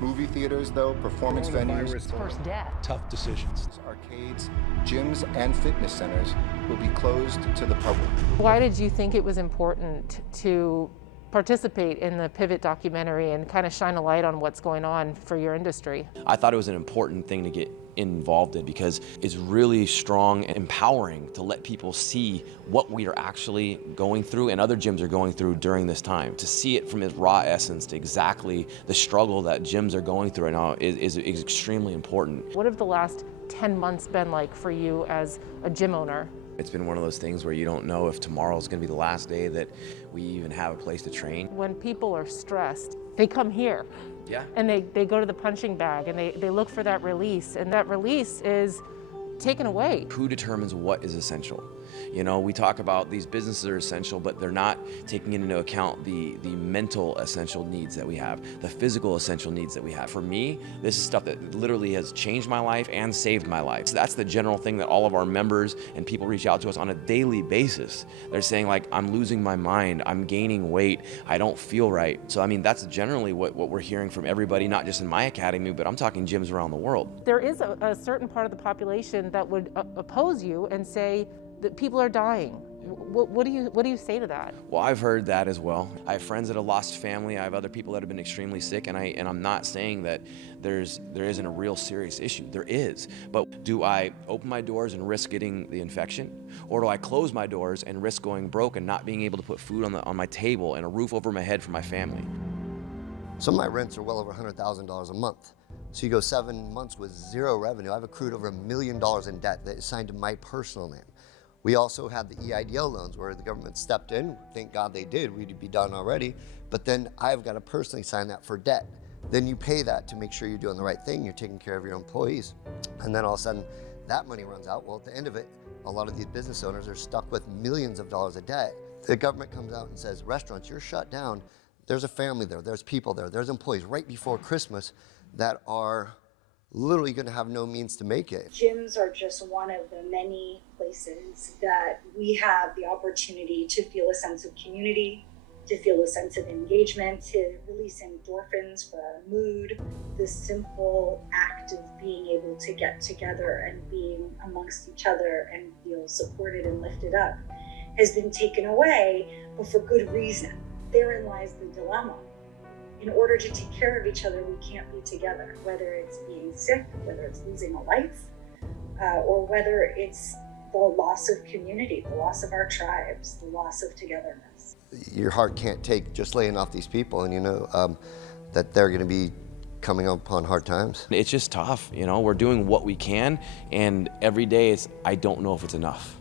Movie theaters, though, performance venues, First death. Tough decisions. arcades, gyms, and fitness centers will be closed to the public. Why did you think it was important to participate in the Pivot documentary and kind of shine a light on what's going on for your industry? I thought it was an important thing to get involved in because it's really strong and empowering to let people see what we are actually going through and other gyms are going through during this time. To see it from its raw essence to exactly the struggle that gyms are going through right now is extremely important. What have the last 10 months been like for you as a gym owner? It's been one of those things where you don't know if tomorrow's going to be the last day that we even have a place to train. When people are stressed, they come here. Yeah. And they go to the punching bag and they look for that release, and that release is taken away. Who determines what is essential? You know, we talk about these businesses are essential, but they're not taking into account the mental essential needs that we have, the physical essential needs that we have. For me, this is stuff that literally has changed my life and saved my life. So that's the general thing that all of our members and people reach out to us on a daily basis. They're saying like, I'm losing my mind, I'm gaining weight, I don't feel right. So I mean, that's generally what we're hearing from everybody, not just in my academy, but I'm talking gyms around the world. There is a certain part of the population that would oppose you and say that people are dying. What do you say to that? Well, I've heard that as well. I have friends that have lost family. I have other people that have been extremely sick, and I'm not saying that there isn't a real serious issue. There is. But do I open my doors and risk getting the infection, or do I close my doors and risk going broke and not being able to put food on my table and a roof over my head for my family? Some of my rents are well over $100,000 a month. So you go 7 months with zero revenue. I've accrued over $1 million in debt that is signed to my personal name. We also had the EIDL loans where the government stepped in. Thank God they did, we'd be done already. But then I've got to personally sign that for debt. Then you pay that to make sure you're doing the right thing, you're taking care of your employees. And then all of a sudden, that money runs out. Well, at the end of it, a lot of these business owners are stuck with millions of dollars of debt. The government comes out and says, restaurants, you're shut down. There's a family there, there's people there, there's employees right before Christmas that are literally going to have no means to make it. Gyms are just one of the many places that we have the opportunity to feel a sense of community, to feel a sense of engagement, to release endorphins for our mood. The simple act of being able to get together and being amongst each other and feel supported and lifted up has been taken away, but for good reason. Therein lies the dilemma. In order to take care of each other, we can't be together, whether it's being sick, whether it's losing a life, or whether it's the loss of community, the loss of our tribes, the loss of togetherness. Your heart can't take just laying off these people, and you know that they're going to be coming upon hard times. It's just tough, you know, we're doing what we can, and every day I don't know if it's enough.